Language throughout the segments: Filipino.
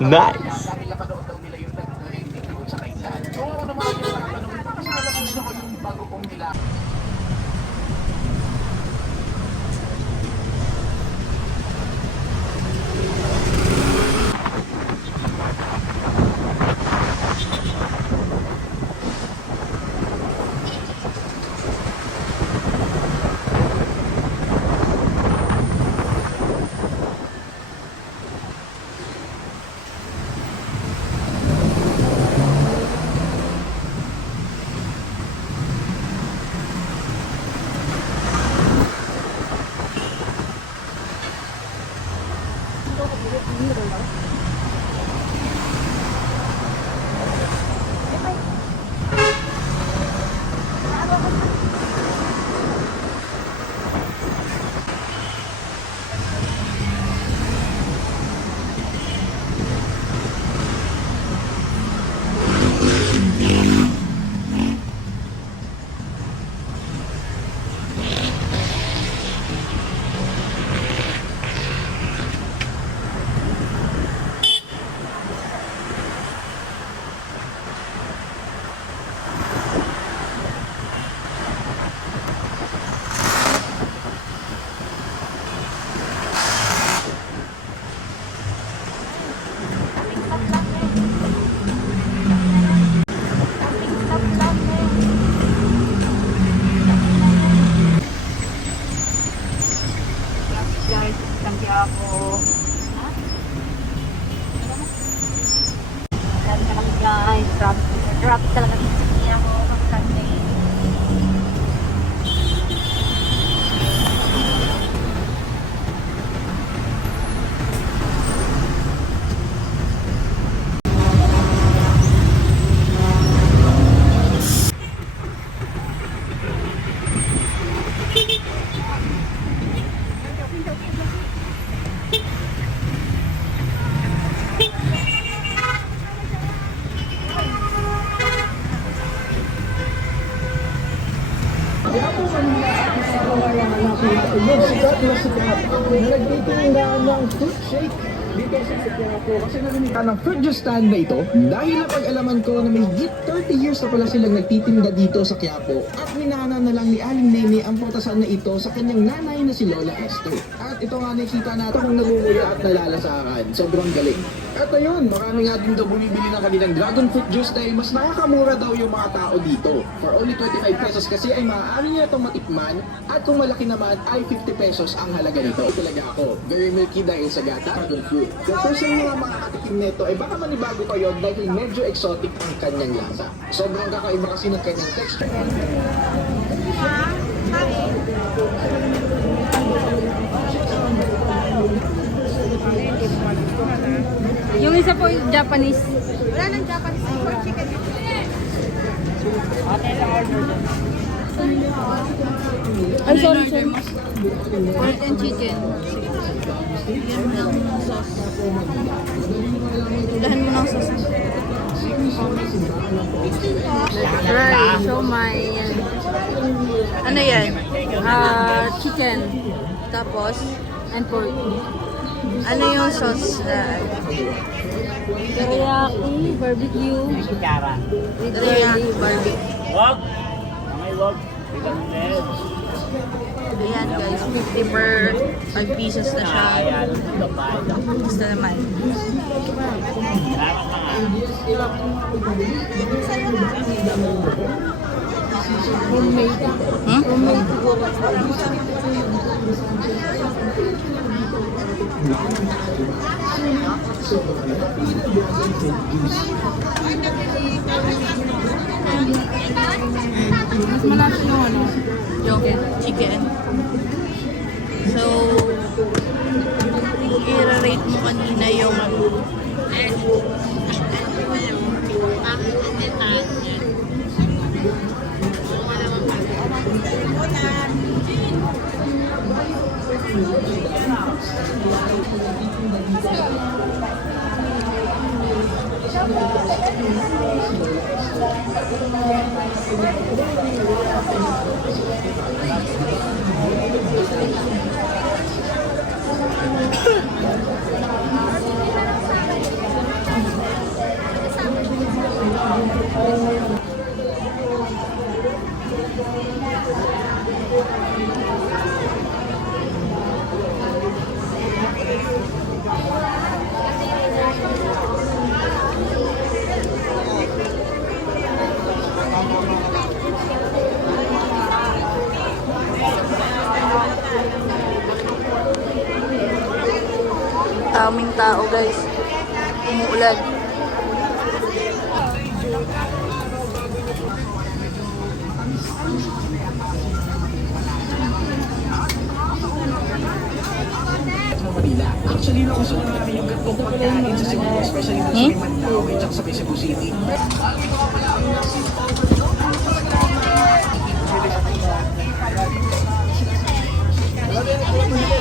Nice! Traffic talaga dito sa Quiapo pag Sunday. Sikat na sikat na nagtitinda ng fruit shake dito sa Quiapo kasi narinig ng fruit juice stand na ito dahil napag-alaman ko na may higit 30 years na pala silang nagtitinda dito sa Quiapo at minana na lang ni Aling Nene ang putasan na ito sa kanyang nanay na si Lola Esther. At ito nga nakikita natin kung naluluya at nalalasakan. Sobrang galing. At ayun, marami nga din daw bumibili ng kanilang dragon fruit juice dahil mas nakakamura daw yung mga tao dito. For only 25 pesos kasi ay maaari niya itong matikman at kung malaki naman ay 50 pesos ang halaga nito. Talaga ako, very milky dahil sa gata dragon fruit. Kung first time mga makakatikim nito ay baka manibago kayo dahil medyo exotic ang kanyang lasa. Sobrang kakaiba kasi ng kanyang texture. Yung isa po Japanese. Wala nang Japanese for chicken. Ay, sorry. Pork and chicken. Dahan mo ng sauce. Right, siomai. Ano yan? Chicken. Tapos, and pork. Ano yung sauce na? Teriyaki, barbecue. Teriyaki, barbecue. Wag! Wag! Ayan guys, 50 per 5 pieces na siya. Ayan, Basta naman. Homemade. Homemade siguro. Mas malasa yung ano? Yung chicken. So, i-rate mo kanina yung Daming tao guys. Umuulan. Manila. Actually, nakuso na namin yung gantong pagkain sa Cebu, especially doon sa may Mandaue at sa may Cebu City.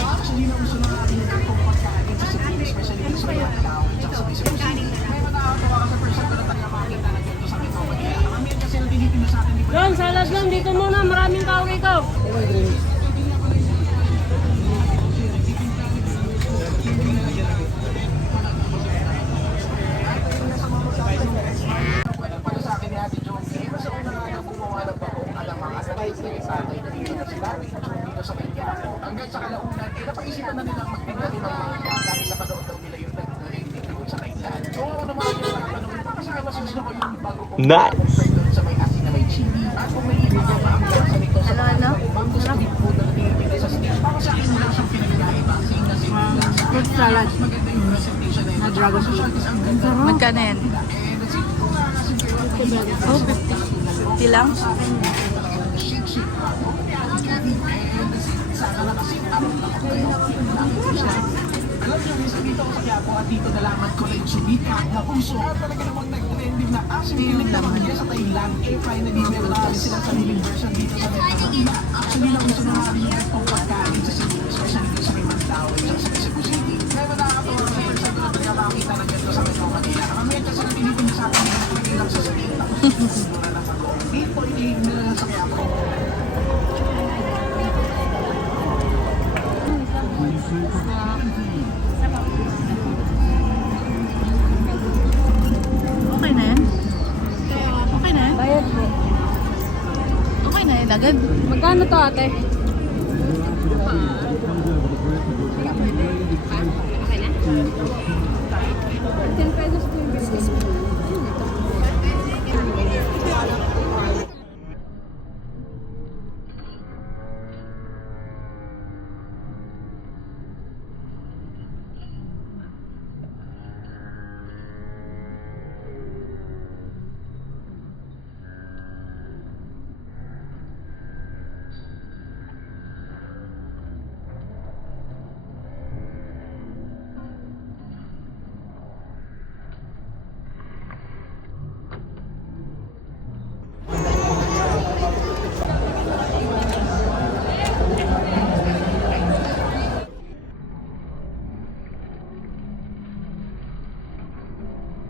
Actually, nakuso na namin yung gantong pagkain sa Cebu, especially doon sa may Mandaue at sa may Cebu City. May nakakatawa ka sa person ko na talaga makita na ganito sa Metro Manila. Kami yan kasi natinitin sa atin. John, salad lang dito muna. Maraming tao rito. Para sa akin ni Ate Josie, mas ako na gumawa ng bagong alamang at nag-isip sa atin na dito na sila dito sa Kanya. Hanggang sa kalaunan, napaisipan na nilang magtinda din ng mga dahil napanood daw nila yung nag-rating doon sa Kailan. So ako naman yung nagtanong, kasi mas gusto ko yung bago kong compare doon sa may asin na may chili. At kung may mga maanggansa nito sa ma'am gusto din po na nagtitinda sa stage. Para sa akin wala siyang pinagkaiba. Same na same lang. Fruit salad. Mas maganda yung presentation na yun. Na dragon fruit. Magkano yan? Oh, 50. 50 lang? Alam nyo, minsan dito ako sa Quiapo at dito nalaman ko na yung sumika na puso. At talaga namang nag-trending na actually nagtaman nila sa Thailand. Eh, finally, meron na kami silang sariling version dito sa Metro Manila. Actually, nakuso na kami yung gantong pagkain sa Cebu, especially dito sa may Mandaue at sa Cebu City. Kaya nakakatawa sa person ko na talaga makita na ganito sa Metro Manila. Kami yan kasi natinitin sa akin na lang sa Cebu. Tapos, mura lang ako. Dito, hindi na sa Quiapo. Okay na yan? Okay na yan? Bayad mo. Okay na yan, agad. Magkano to ate?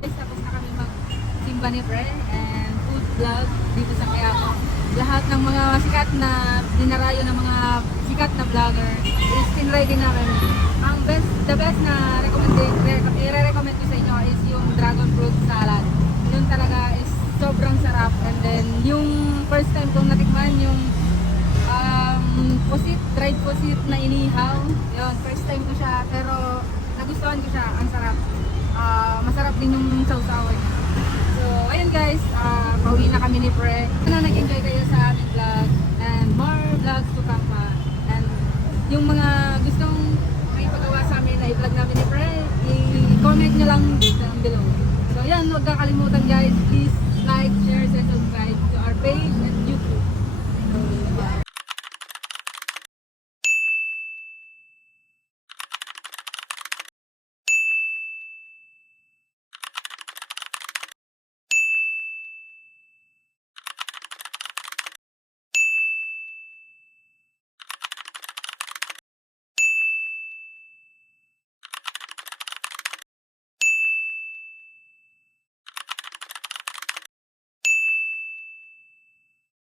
Tapos na kami mag-simba ni Pre and food vlog dito sa Quiapo. Lahat ng mga sikat na dinarayo ng mga sikat na vlogger is tinry din namin. Ang the best na i-recommend ko sa inyo is yung dragon fruit salad. Yun talaga is sobrang sarap. And then yung first time kong natikman yung dried pusit na inihaw. Yun, first time ko siya pero nagustuhan ko siya. Ang sarap. Masarap din yung sausawan. So, ayun guys, pauwi na kami ni Pre. Sana nag-enjoy kayo sa aming vlog and more vlogs to come pa. And yung mga gustong may pagawa sa amin na i-vlog namin ni Pre, i-comment nyo lang down below. So, yan, huwag kakalimutan guys, please like, share, and subscribe to our page and